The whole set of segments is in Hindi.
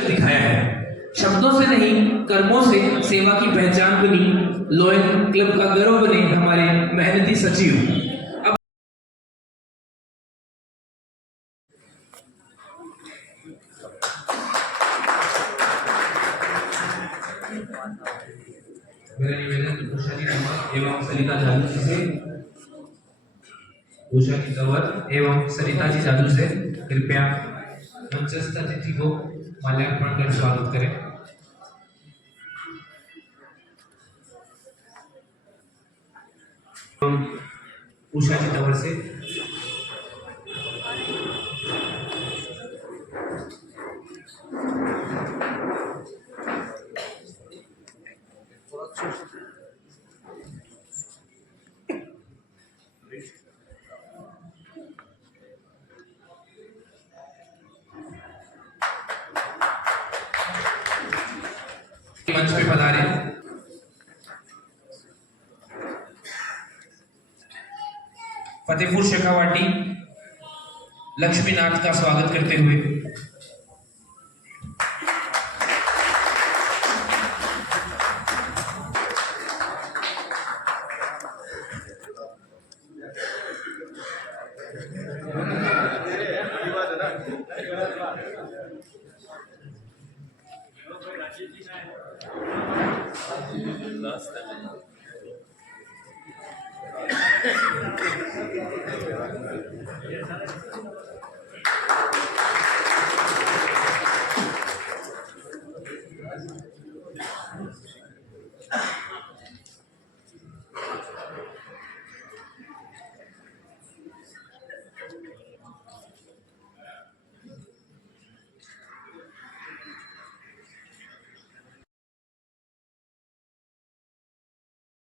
दिखाया है। शब्दों से नहीं कर्मों से सेवा की पहचान बनी लॉयन क्लब का गौरव बने हमारे मेहनती सचिव। अब मेरा निवेदन उषा की तंवर एवं सरिता जादू से कृपया मंचस्थ अतिथि को माल्यार्पण कर स्वागत करें। उषा की तंवर से मंच पे पधारे। फतेहपुर शेखावाटी लक्ष्मीनाथ का स्वागत करते हुए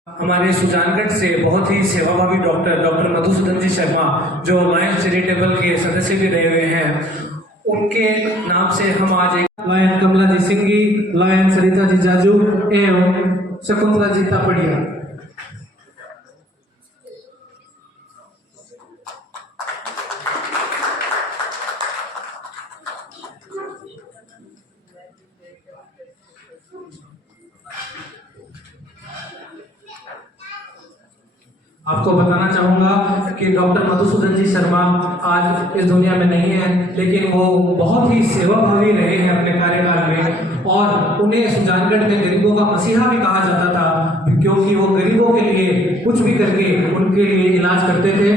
हमारे सुजानगढ़ से बहुत ही सेवाभावी डॉक्टर मधुसूदन जी शर्मा जो लायंस चैरिटेबल के सदस्य भी रहे हुए हैं, उनके नाम से हम आज एक लायन कमला जी सिंगी, लायन सरिता जी जाजू एवं शकुंतला जी तापड़िया आपको बताना चाहूंगा कि डॉक्टर मधुसूदन जी शर्मा आज इस दुनिया में नहीं है, लेकिन वो बहुत ही सेवाभावी रहे हैं अपने कार्यकाल में और उन्हें सुजानगढ़ में गरीबों का मसीहा भी कहा जाता था, क्योंकि वो गरीबों के लिए कुछ भी करके उनके लिए इलाज करते थे।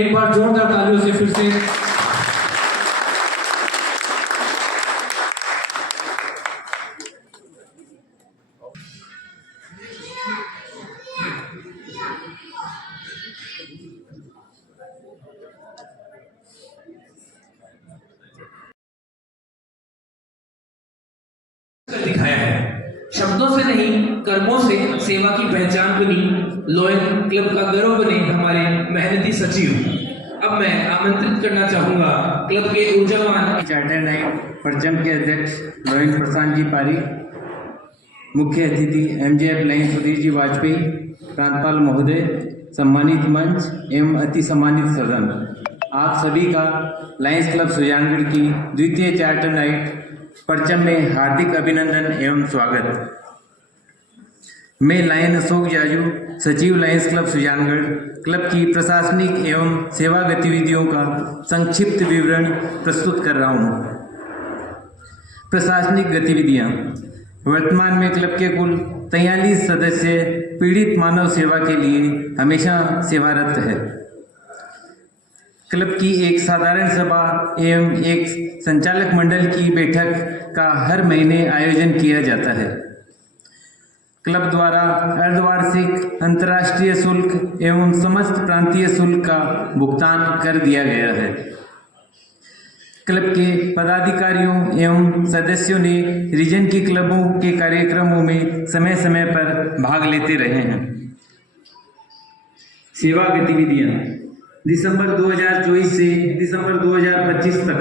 एक बार जोरदार तालियों से फिर से दिखाया है। शब्दों से नहीं कर्मों से सेवा की पहचान बनी लॉयन क्लब का गौरव बने हमारे मेहनती सचिव। अब मैं आमंत्रित करना चाहूंगा क्लब के ऊर्जावान चार्टर नाइट परचम के अध्यक्ष लॉयन प्रशांत जी पारी, मुख्य अतिथि MJF लायन सुधीर जी वाजपेयी, प्रांतपाल महोदय, सम्मानित मंच एवं अति सम्मानित सदन, आप सभी का लायंस क्लब सुजानगढ़ की द्वितीय चार्टर नाइट परचम में हार्दिक अभिनंदन एवं स्वागत। मैं लायन अशोक जाजू, सचिव लायंस क्लब सुजानगढ़, क्लब की प्रशासनिक एवं सेवा गतिविधियों का संक्षिप्त विवरण प्रस्तुत कर रहा हूँ। प्रशासनिक गतिविधियाँ। वर्तमान में क्लब के कुल 43 सदस्य पीड़ित मानव सेवा के लिए हमेशा सेवारत है। क्लब की एक साधारण सभा एवं एक संचालक मंडल की बैठक का हर महीने आयोजन किया जाता है। क्लब द्वारा अर्धवार्षिक अंतर्राष्ट्रीय शुल्क एवं समस्त प्रांतीय शुल्क का भुगतान कर दिया गया है। क्लब के पदाधिकारियों एवं सदस्यों ने रीजन की क्लबों के कार्यक्रमों में समय समय पर भाग लेते रहे हैं। सेवा गतिविधियाँ। दिसंबर 2024 से दिसंबर 2025 तक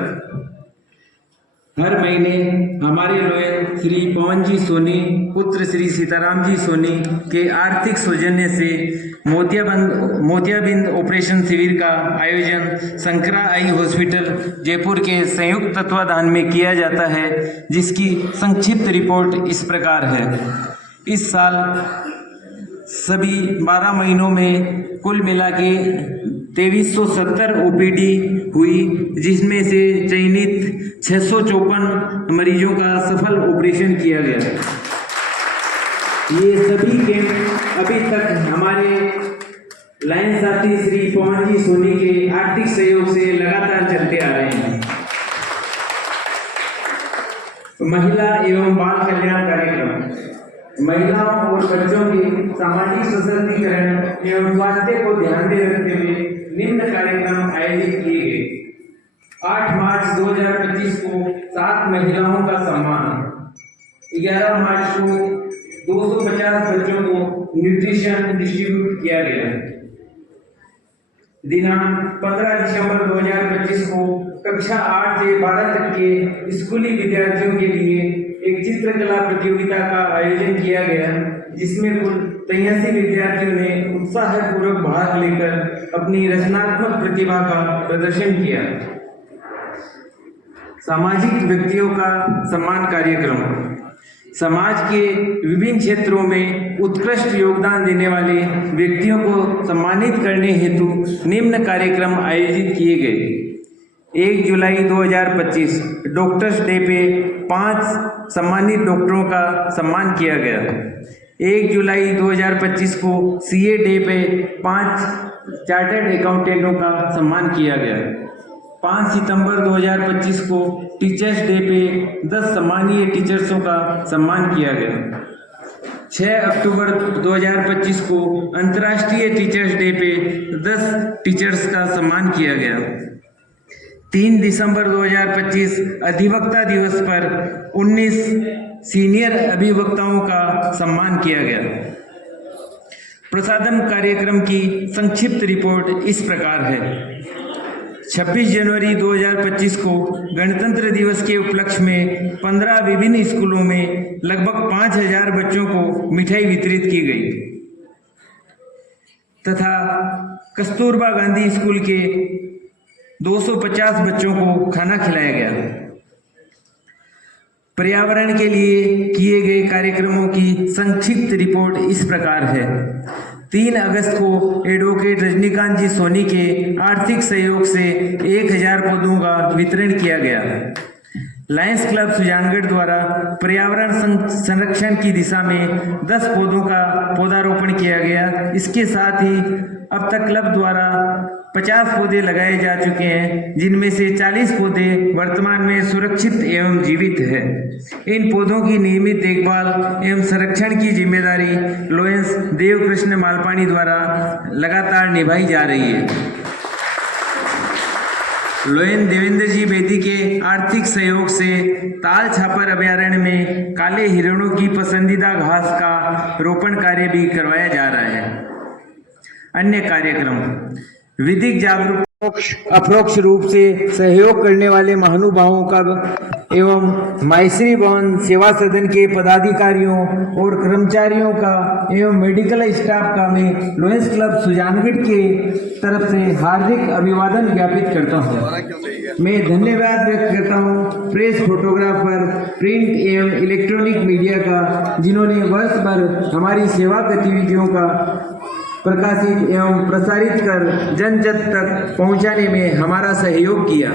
हर महीने हमारे लॉयन श्री पवन जी सोनी पुत्र श्री सीताराम जी सोनी के आर्थिक सौजन्य से मोतियाबिंद ऑपरेशन शिविर का आयोजन शंकरा आई हॉस्पिटल जयपुर के संयुक्त तत्वाधान में किया जाता है, जिसकी संक्षिप्त रिपोर्ट इस प्रकार है। इस साल सभी 12 महीनों में कुल मिला के 2370 ओपीडी हुई, जिसमें से चयनित 654 मरीजों का सफल ऑपरेशन किया गया। ये सभी कैंप अभी तक हमारे लाइन साथी श्री पवन जी सोनी के आर्थिक सहयोग से लगातार चलते आ रहे हैं। महिला एवं बाल कल्याण कार्यक्रम महिलाओं और बच्चों के सामाजिक सशक्तिकरण एवं स्वास्थ्य को ध्यान में रखते हुए निम्न कार्यक्रम आयोजित किए गए। 8 मार्च 2025 को 7 महिलाओं का सम्मान, 11 मार्च को 250 बच्चों को न्यूट्रिशन डिस्ट्रीब्यूट किया गया। दिनांक 15 दिसंबर 2025 को कक्षा 8 से 12 तक के स्कूली विद्यार्थियों के लिए एक चित्रकला प्रतियोगिता का आयोजन किया गया, जिसमें कुल 83 विद्यार्थियों ने उत्साहपूर्वक भाग लेकर अपनी रचनात्मक प्रतिभा का प्रदर्शन किया। सामाजिक व्यक्तियों का सम्मान कार्यक्रम समाज के विभिन्न क्षेत्रों में उत्कृष्ट योगदान देने वाले व्यक्तियों को सम्मानित करने हेतु निम्न कार्यक्रम आयोजित किए गए। 1 जुलाई 2025 डॉक्टर्स डे पे 5 सम्मानित डॉक्टरों का सम्मान किया गया। 1 जुलाई 2025 को सीए डे पे 5 चार्टर्ड अकाउंटेंटों का सम्मान किया गया। 5 सितंबर 2025 को टीचर्स डे पे 10 सम्मानीय टीचर्सों का सम्मान किया गया। 6 अक्टूबर 2025 को अंतर्राष्ट्रीय टीचर्स डे पे 10 टीचर्स का सम्मान किया गया। 3 दिसंबर 2025 अधिवक्ता दिवस पर 19 सीनियर अभिवक्ताओं का सम्मान किया गया। प्रसाधन कार्यक्रम की संक्षिप्त रिपोर्ट इस प्रकार है। 26 जनवरी 2025 को गणतंत्र दिवस के उपलक्ष्य में 15 विभिन्न स्कूलों में लगभग 5000 बच्चों को मिठाई वितरित की गई तथा कस्तूरबा गांधी स्कूल के 250 बच्चों को खाना खिलाया गया। पर्यावरण के लिए किए गए कार्यक्रमों की संक्षिप्त रिपोर्ट इस प्रकार है। 3 अगस्त को एडवोकेट रजनीकांत जी सोनी के आर्थिक सहयोग से 1000 पौधों का वितरण किया गया। लायंस क्लब सुजानगढ़ द्वारा पर्यावरण संरक्षण की दिशा में 10 पौधों का पौधारोपण किया गया। इसके साथ ही अब तक क्लब द्वारा 50 पौधे लगाए जा चुके हैं, जिनमें से 40 पौधे वर्तमान में सुरक्षित एवं जीवित है। इन पौधों की नियमित देखभाल एवं संरक्षण की जिम्मेदारी लोयंस देवकृष्ण मालपानी द्वारा लगातार निभाई जा रही है। लोयन देवेंद्र जी बेदी के आर्थिक सहयोग से ताल छापर अभयारण्य में काले हिरणों की पसंदीदा घास का रोपण कार्य भी करवाया जा रहा है। अन्य कार्यक्रम विधिक जागरूकता अप्रोक्ष रूप से सहयोग करने वाले महानुभावों का एवं मायश्री भवन सेवा सदन के पदाधिकारियों और कर्मचारियों का एवं मेडिकल स्टाफ का मैं लोयंस क्लब सुजानगढ़ के तरफ से हार्दिक अभिवादन ज्ञापित करता हूं। मैं धन्यवाद व्यक्त करता हूं प्रेस, फोटोग्राफर, प्रिंट एवं इलेक्ट्रॉनिक मीडिया का, जिन्होंने वर्ष भर हमारी सेवा गतिविधियों का प्रकाशित एवं प्रसारित कर जन जन तक पहुंचाने में हमारा सहयोग किया।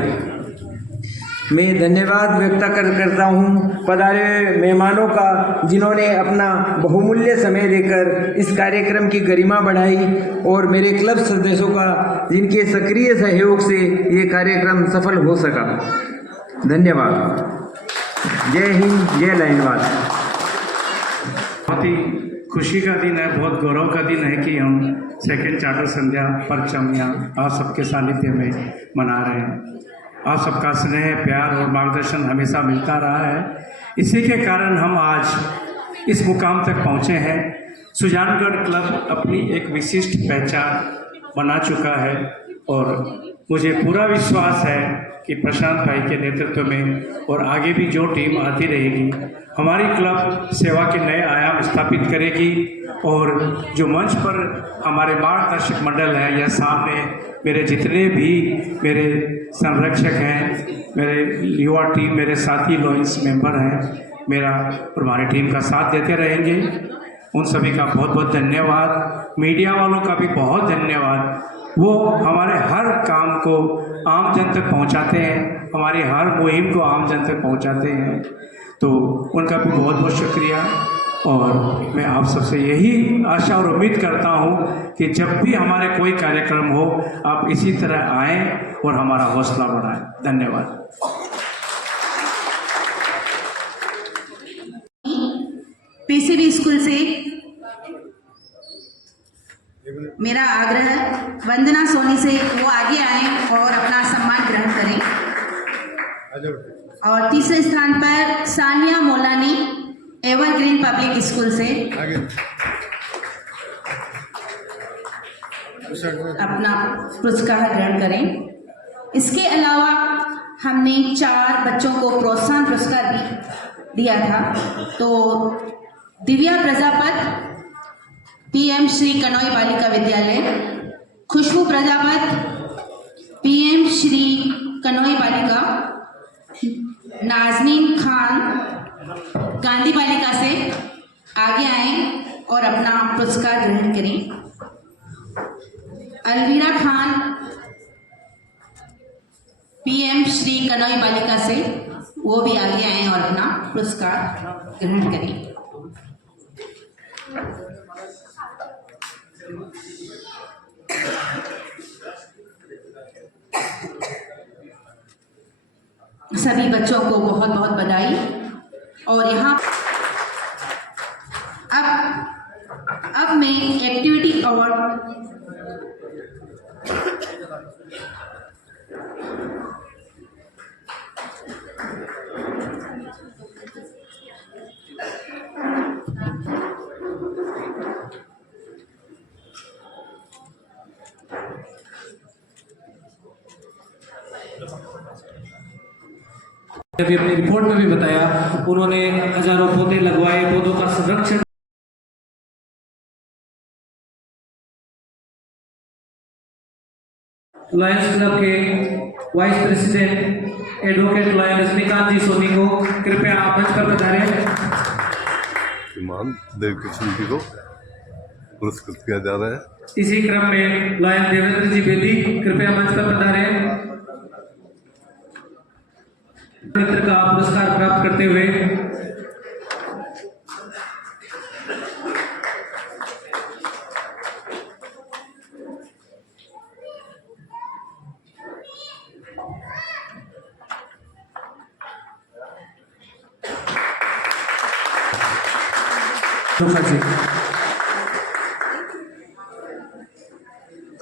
मैं धन्यवाद व्यक्त करता हूं पधारे मेहमानों का, जिन्होंने अपना बहुमूल्य समय देकर इस कार्यक्रम की गरिमा बढ़ाई, और मेरे क्लब सदस्यों का, जिनके सक्रिय सहयोग से ये कार्यक्रम सफल हो सका। धन्यवाद। जय हिंद, जय लाइनवाद। बहुत ही खुशी का दिन है, बहुत गौरव का दिन है कि हम सेकंड चार्टर संध्या परचम यहाँ आप सबके सानिध्य में मना रहे हैं। आप सबका स्नेह, प्यार और मार्गदर्शन हमेशा मिलता रहा है। इसी के कारण हम आज इस मुकाम तक पहुँचे हैं। सुजानगढ़ क्लब अपनी एक विशिष्ट पहचान बना चुका है और मुझे पूरा विश्वास है कि प्रशांत भाई के नेतृत्व में और आगे भी जो टीम आती रहेगी हमारी क्लब सेवा के नए आयाम स्थापित करेगी। और जो मंच पर हमारे मार्गदर्शक मंडल है या सामने मेरे जितने भी मेरे संरक्षक हैं, मेरे युवा टीम, मेरे साथी लॉयंस मेंबर हैं, मेरा और हमारी टीम का साथ देते रहेंगे। उन सभी का बहुत बहुत धन्यवाद। मीडिया वालों का भी बहुत धन्यवाद। वो हमारे हर काम को आम जन तक पहुंचाते हैं, हमारी हर मुहिम को आम जन तक पहुंचाते हैं, तो उनका भी बहुत बहुत शुक्रिया। और मैं आप सबसे यही आशा और उम्मीद करता हूं कि जब भी हमारे कोई कार्यक्रम हो आप इसी तरह आएँ और हमारा हौसला बढ़ाएं। धन्यवाद। पीसीबी स्कूल से मेरा आग्रह है, वंदना सोनी से वो आगे आएं और अपना सम्मान ग्रहण करें। और तीसरे स्थान पर Sania Molani evergreen public school से अपना पुरस्कार ग्रहण करें। इसके अलावा हमने 4 बच्चों को प्रोत्साहन पुरस्कार भी दिया था। तो दिव्या प्रजापत पीएम श्री कनोई बालिका विद्यालय, खुशबू प्रजापत पीएम श्री कनोई बालिका, नाजनीन खान गांधी बालिका से आगे आएं और अपना पुरस्कार ग्रहण करें। अलवीरा खान पीएम श्री कनोई बालिका से वो भी आगे आएं और अपना पुरस्कार ग्रहण करें। सभी बच्चों को बहुत बहुत बधाई। और यहाँ अब मैं एक्टिविटी अवार्ड अभी अपनी रिपोर्ट में भी बताया, उन्होंने हजारों पौधे लगवाए, पौधों का संरक्षण। लायंस क्लब के vice president advocate lawyer Rajnikant ji Soni को कृपया आप मंच पर पधारें। इमाम देवकृष्ण जी को पुरस्कृत किया जा रहा है। इसी क्रम में लॉयर देवेंद्र जी बेदी कृपया मंच पर पधारें। मित्र का पुरस्कार प्राप्त करते हुए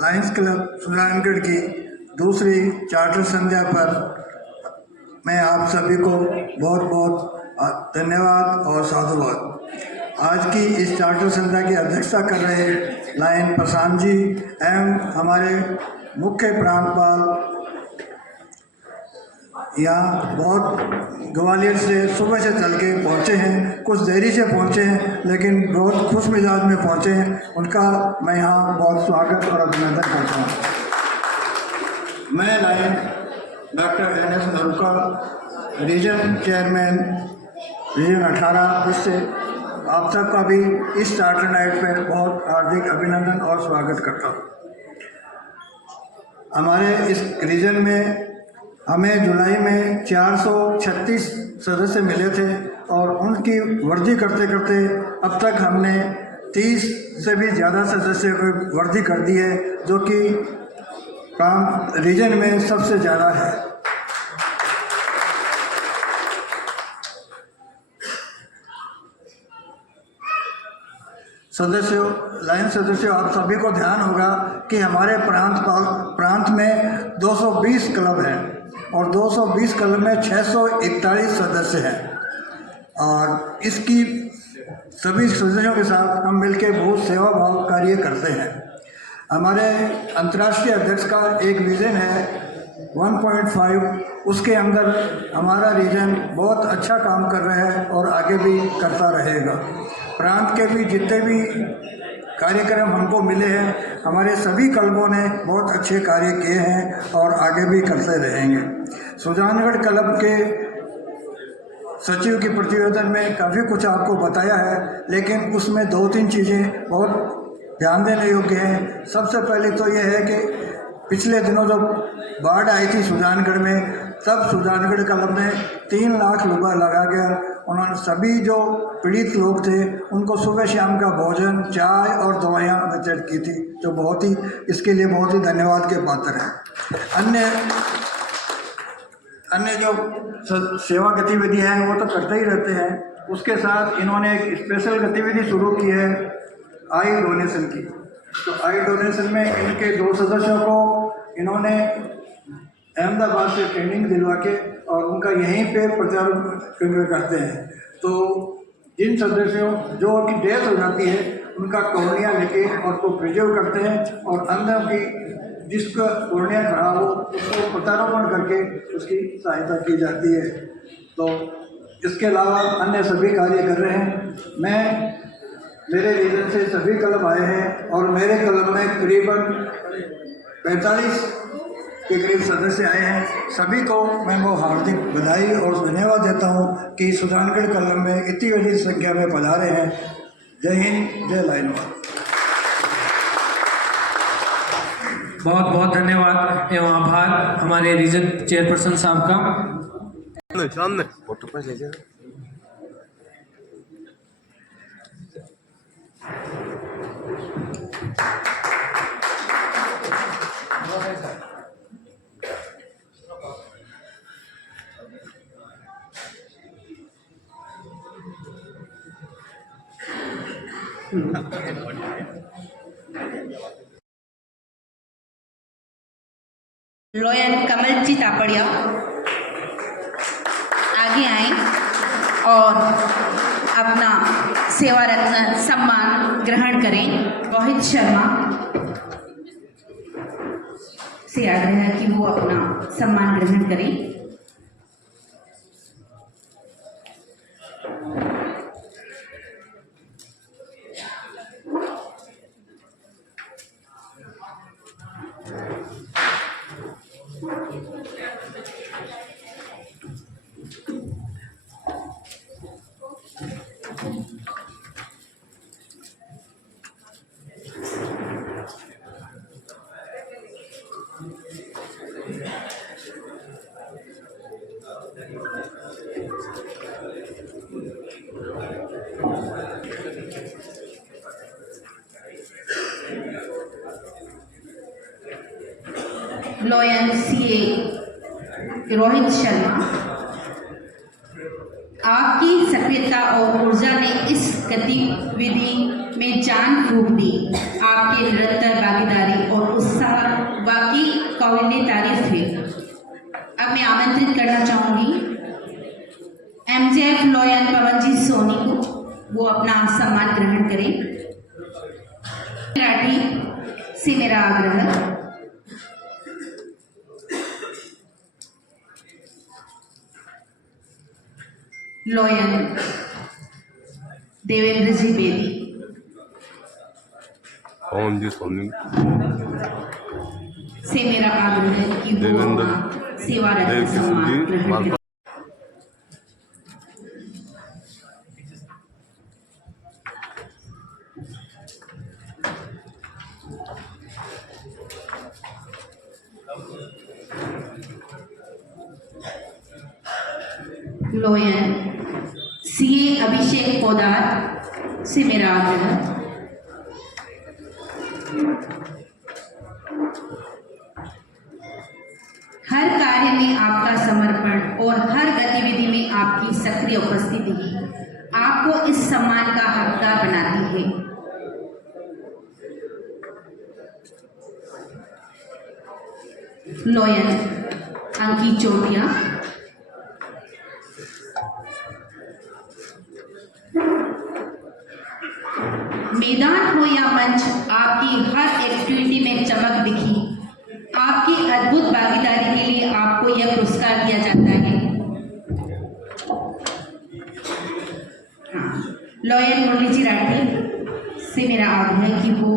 लायंस क्लब सुजानगढ़ की दूसरी चार्टर संध्या पर मैं आप सभी को बहुत बहुत धन्यवाद और साधुवाद। आज की इस चार्टर संध्या की अध्यक्षता कर रहे लायन प्रशांत जी एवं हमारे मुख्य प्रांतपाल यहाँ बहुत ग्वालियर से सुबह से चल के पहुँचे हैं, कुछ देरी से पहुँचे हैं लेकिन बहुत खुश मिजाज में पहुँचे हैं। उनका मैं यहाँ बहुत स्वागत और अभिनंदन करता हूँ। मैं lion doctor N S. Naruka, region chairman region 18, इससे आप सबका भी इस चार्टर नाइट पर बहुत हार्दिक अभिनंदन और स्वागत करता हूँ। हमारे इस रीजन में हमें जुलाई में 436 सदस्य मिले थे और उनकी वर्दी करते करते अब तक हमने 30 से भी ज़्यादा सदस्यों की वर्दी कर दी है, जो कि प्रांत रीजन में सबसे ज़्यादा है। सदस्यों, लाइन सदस्यों, आप सभी को ध्यान होगा कि हमारे प्रांत में 220 क्लब हैं और 220 क्लब में 641 सदस्य हैं और इसकी सभी सदस्यों के साथ हम मिलकर बहुत सेवा भाव कार्य करते हैं। हमारे अंतर्राष्ट्रीय अध्यक्ष का एक विज़न है 1.5, उसके अंदर हमारा रीजन बहुत अच्छा काम कर रहा है और आगे भी करता रहेगा। प्रांत के भी जितने भी कार्यक्रम हमको मिले हैं, हमारे सभी क्लबों ने बहुत अच्छे कार्य किए हैं और आगे भी करते रहेंगे। सुजानगढ़ क्लब के सचिव की प्रतिवेदन में काफ़ी कुछ आपको बताया है, लेकिन उसमें 2-3 चीज़ें बहुत ध्यान देने योग्य हैं। सबसे पहले तो यह है कि पिछले दिनों जब बाढ़ आई थी सुजानगढ़ में, तब सुजानगढ़ क्लब में 3 लाख रुपये लगा गया। उन्होंने सभी जो पीड़ित लोग थे उनको सुबह शाम का भोजन, चाय और दवाइयाँ वितरित की थी, जो बहुत ही इसके लिए बहुत ही धन्यवाद के पात्र हैं। अन्य जो सेवा गतिविधि हैं वो तो करते ही रहते हैं। उसके साथ इन्होंने एक स्पेशल गतिविधि शुरू की है आई डोनेशन की। तो आई डोनेशन में इनके 2 सदस्यों को इन्होंने अहमदाबाद से ट्रेनिंग दिलवा के और उनका यहीं पे प्रचार करते हैं। तो जिन सदस्यों जो की डेथ हो जाती है उनका कॉर्निया लेके और उसको प्रिजर्व करते हैं और अंदर की जिसका कॉर्निया खराब हो उसको प्रत्यारोपण करके उसकी सहायता की जाती है। तो इसके अलावा अन्य सभी कार्य कर रहे हैं। मेरे रीजन से सभी क्लब आए हैं और मेरे क्लब में करीबन 45 के करीब सदस्य आए हैं। सभी को मैं वो हार्दिक बधाई और धन्यवाद देता हूँ कि सुजानगढ़ क्लब में इतनी बड़ी संख्या में पधारे हैं। जय हिंद, जय लाइनवाल। बहुत बहुत धन्यवाद एवं आभार हमारे रीजन चेयरपर्सन साहब का। सामने फोटो पर ले जाओ। लॉयन कमलजी तापड़िया आगे आए और अपना सेवा रत्न सम्मान ग्रहण करें। रोहित शर्मा से आग्रह है कि वो अपना सम्मान ग्रहण करें। लॉयन सीए रोहित शर्मा, आपकी सक्रियता और ऊर्जा ने इस गतिविधि में जान फूंक दी। आपके निरंतर भागीदारी और उत्साह वाकई काबिल तारीफ है। अब मैं आमंत्रित करना चाहूँगी MJF लॉयन पवनजीत सोनी को, वो अपना सम्मान ग्रहण करें। राठी से मेरा आग्रह। लॉयन देवेंद्र जी बेदी जी सोनी से मेरा आग्रह है कि वो सेवा रत्न सम्मान ग्रहण करें। लॉयन सीए अभिषेक पोदार से मेरा आग्रह। हर कार्य में आपका समर्पण और हर गतिविधि में आपकी सक्रिय उपस्थिति आपको इस सम्मान का हकदार बनाती है। लॉयन अंकित चोटिया मैदान हो या मंच, आपकी हर एक्टिविटी में चमक दिखी। आपकी अद्भुत भागीदारी के लिए आपको यह पुरस्कार दिया जाता है। लॉयर मुरली जी राठी से मेरा आग्रह है कि वो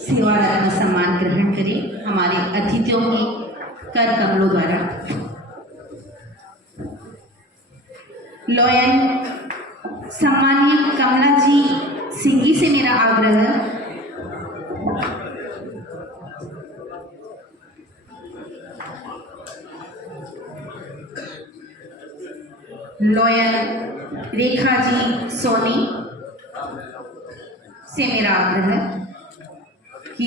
सेवा रत्न सम्मान ग्रहण करें हमारे अतिथियों के कर कमलों द्वारा। लॉयर सम्मानीय कमला जी सिंघी से मेरा आग्रह है लॉयर रेखा जी सोनी से मेरा आग्रह है कि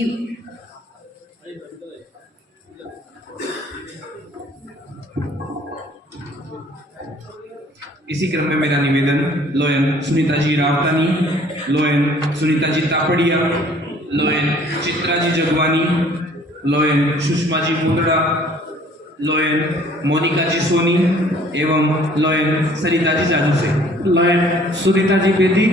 इसी क्रम में मेरा निवेदन lawyer Sunita ji Rawatani, lawyer Sunita ji Tapadia, lawyer Chitra ji Jagwani, lawyer Sushma ji Mundra, lawyer Monika जी सोनी एवं लॉयर सरिता जी जादू से। लॉयर सुनीता जी बेदी,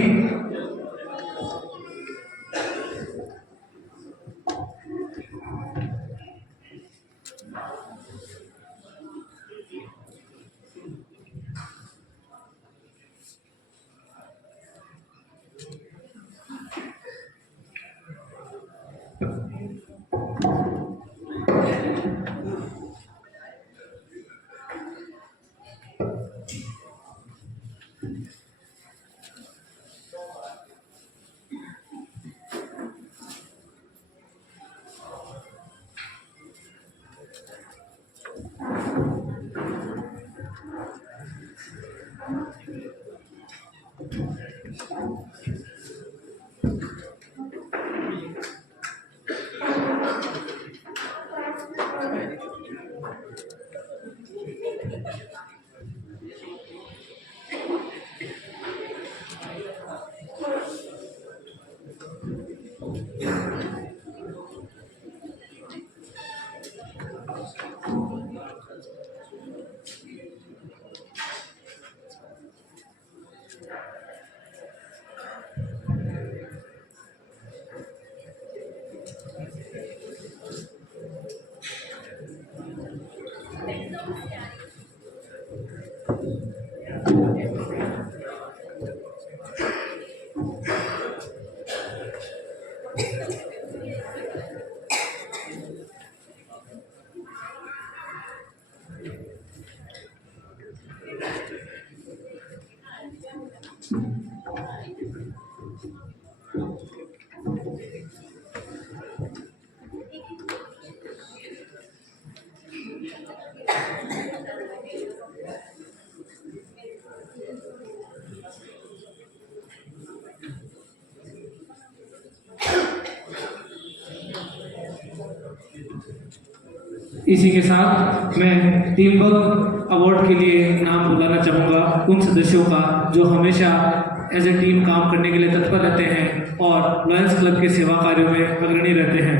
इसी के साथ मैं टीम वर्क अवार्ड के लिए नाम बुलाना चाहूँगा उन सदस्यों का जो हमेशा एज ए टीम काम करने के लिए तत्पर रहते हैं और लॉयंस क्लब के सेवा कार्यों में अग्रणी रहते हैं।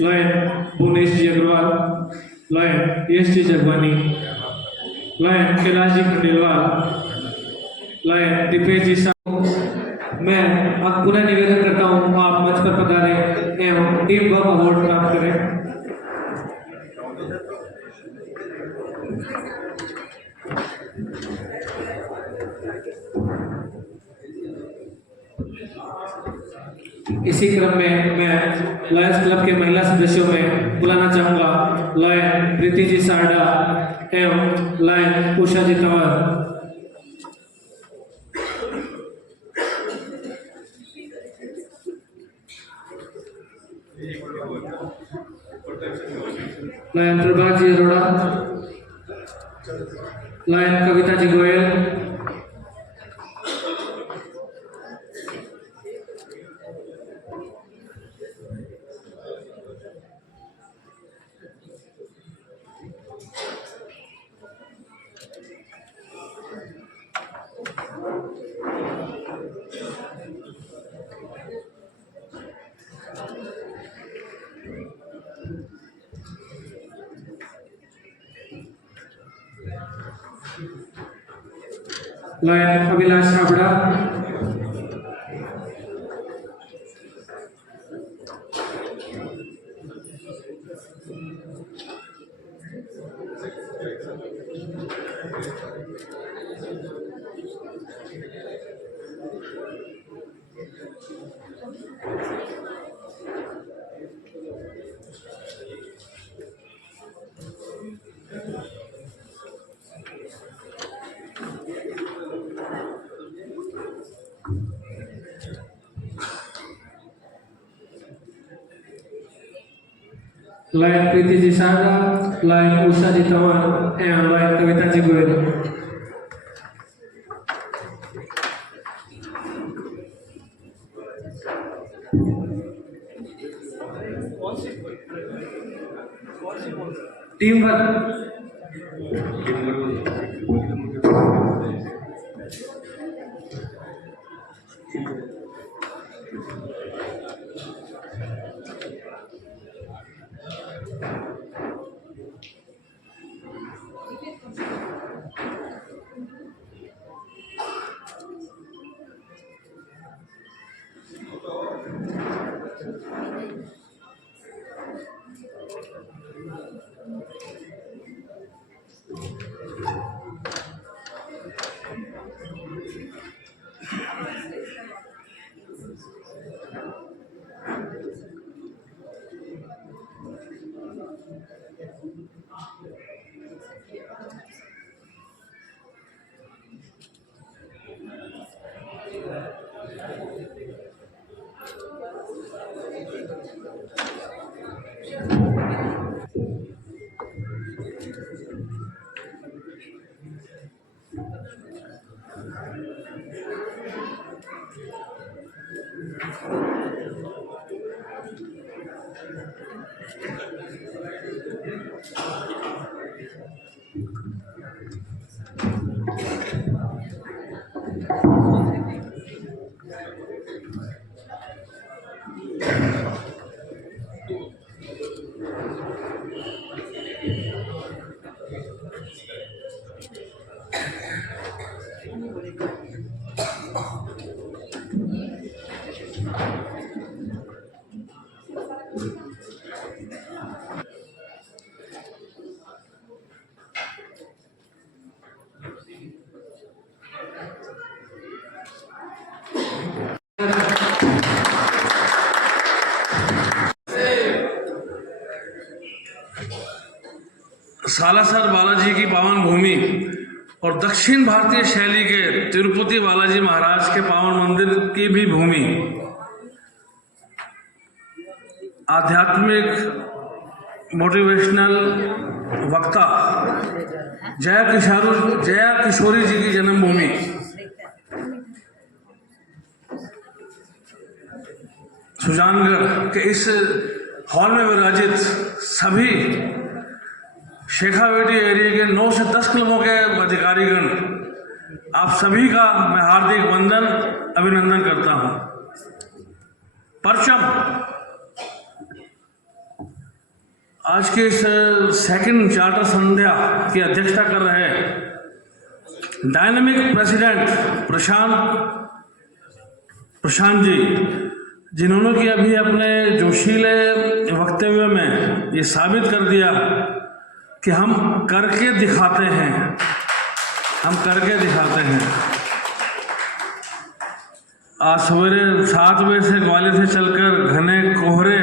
लॉयर भुवनेश जी Agarwal, lawyer Yash ji Jagwani, lawyer Kailash ji Khandelwal, lawyer Dipesh जी शाह। मैं अब पुनः निवेदन करता हूँ आप मंच पर पधारें एवं टीम वर्क अवार्ड प्राप्त करें। इसी क्रम में मैं लॉयर्स क्लब के महिला सदस्यों में बुलाना चाहूँगा लॉयर प्रीति जी सारडा एवं lawyer Usha ji Tanwar. Lawyer Prabhat ji Arora, lawyer Kavita ji Goyal, lawyer Abhilash Chhabra, lion Preeti ji Saga, lion Usha ji Tanwar एवं lion Kavita ji Goyal. Team work. Salasar Balaji की पावन भूमि और दक्षिण भारतीय शैली के तिरुपति बालाजी महाराज के पावन मंदिर की भी भूमि, आध्यात्मिक मोटिवेशनल वक्ता जया किशोरी जी की जन्मभूमि, सुजानगढ़ के इस हॉल में विराजित सभी शेखावेटी एरिया के 9 से 10 क्लबों के अधिकारीगण, आप सभी का मैं हार्दिक वंदन अभिनंदन करता हूं। परचम आज के इस सेकंड चार्टर संध्या की अध्यक्षता कर रहे डायनामिक प्रेसिडेंट प्रशांत जी, जिन्होंने कि अभी अपने जोशीले वक्तव्य में ये साबित कर दिया कि हम करके दिखाते हैं, हम करके दिखाते हैं। आज सवेरे 7 बजे से ग्वालियर से चलकर घने कोहरे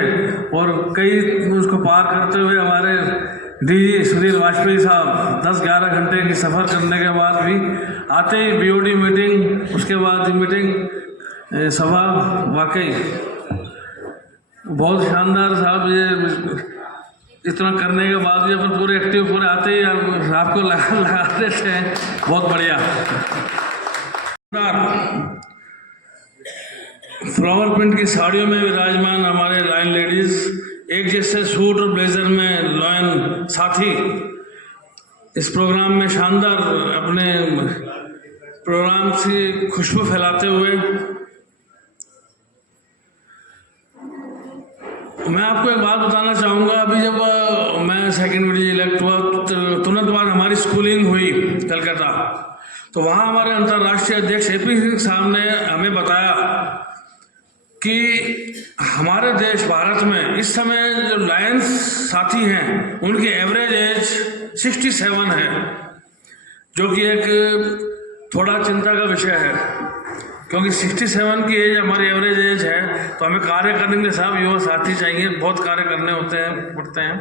और कई उसको पार करते हुए हमारे डीजी सुधीर वाजपेयी साहब 10-11 घंटे की सफ़र करने के बाद भी आते ही बीओडी मीटिंग, उसके बाद मीटिंग सभा, वाकई बहुत शानदार साहब। ये इतना करने के बाद भी अपन पूरे एक्टिव पूरे आते ही आपको लगाते थे, बहुत बढ़िया। फ्लावर प्रिंट की साड़ियों में विराजमान हमारे लाइन लेडीज, एक जैसे सूट और ब्लेजर में लाइन साथी, इस प्रोग्राम में शानदार अपने प्रोग्राम की खुशबू फैलाते हुए मैं आपको एक बात बताना चाहूँगा। अभी जब मैं सेकेंड वीडी इलेक्ट हुआ तुरंत बाद हमारी स्कूलिंग हुई कलकत्ता, तो वहाँ हमारे अंतर्राष्ट्रीय अध्यक्ष एपी सिंह साहब ने हमें बताया कि हमारे देश भारत में इस समय जो लायंस साथी हैं उनकी एवरेज एज 67 है, जो कि एक थोड़ा चिंता का विषय है। क्योंकि 67 की एज हमारी एवरेज एज है, तो हमें कार्य करने के लिए सब युवा साथी चाहिए, बहुत कार्य करने होते हैं पड़ते हैं।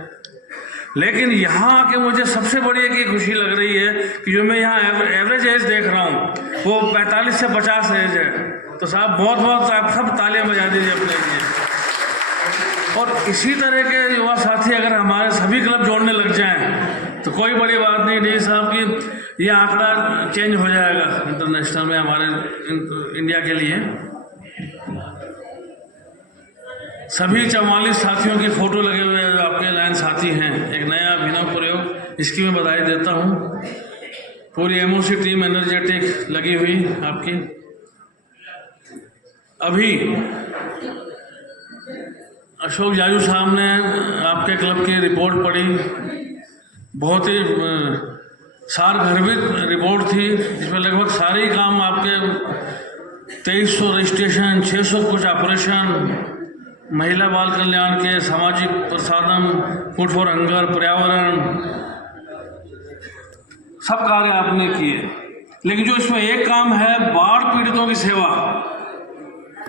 लेकिन यहाँ आके मुझे सबसे बड़ी एक ये खुशी लग रही है कि जो मैं यहाँ एवरेज एज देख रहा हूँ वो 45 से 50 एज है। तो साहब बहुत बहुत आप सब तालियां बजा दीजिए अपने लिए। और इसी तरह के युवा साथी अगर हमारे सभी क्लब जोड़ने लग जाएं तो कोई बड़ी बात नहीं साहब कि ये आंकड़ा चेंज हो जाएगा इंटरनेशनल में हमारे इंडिया के लिए। सभी 44 साथियों की फोटो लगे हुए हैं जो आपके लाइन साथी हैं। एक नया अभिनव प्रयोग, इसकी मैं बधाई देता हूँ। पूरी एमओसी टीम एनर्जेटिक लगी हुई आपकी। अभी अशोक जाजू साहब ने आपके क्लब की रिपोर्ट पढ़ी, बहुत ही सारगर्भित रिपोर्ट थी, जिसमें लगभग सारे ही काम आपके 2300 रजिस्ट्रेशन, 600 कुछ ऑपरेशन, महिला बाल कल्याण के, सामाजिक प्रसाधन, फूड फॉर हंगर, पर्यावरण, सब कार्य आपने किए। लेकिन जो इसमें एक काम है बाढ़ पीड़ितों की सेवा,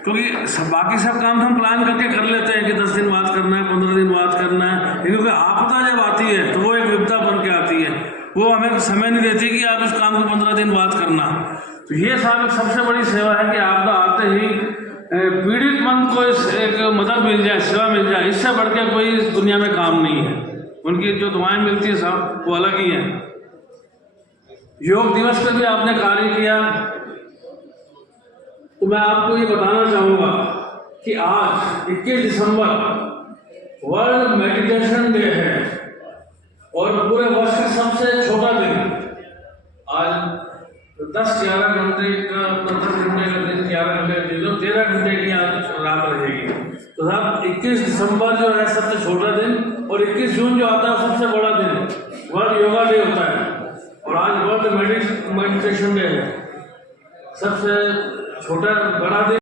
क्योंकि बाकी सब काम हम प्लान करके कर लेते हैं कि 10 दिन बाद करना है, 15 दिन बाद करना है, क्योंकि आपदा जब आती है तो वो एक विपदा बन के आती है, वो हमें समय नहीं देती कि आप इस काम को 15 दिन बाद करना। तो ये साहब एक सबसे बड़ी सेवा है कि आपदा आते ही पीड़ित मन को एक मदद मिल जाए, सेवा मिल जाए, इससे बढ़ के कोई इस दुनिया में काम नहीं है। उनकी जो दुआएं मिलती है साहब वो अलग ही है। योग दिवस पर भी आपने कार्य किया, तो मैं आपको ये बताना चाहूँगा कि आज 21 दिसंबर वर्ल्ड मेडिटेशन डे है और पूरे वर्ष का सबसे छोटा दिन। आज 10-11 घंटे का 10 घंटे का दिन, 11 घंटे का दिन, 13 घंटे की आज रात रहेगी। तो साहब 21 दिसंबर जो है सबसे छोटा दिन, और 21 जून जो आता है सबसे बड़ा दिन, वर्ल्ड योगा डे होता है। और आज वर्ल्ड मेडिटेशन डे है, सबसे छोटा बड़ा दिन।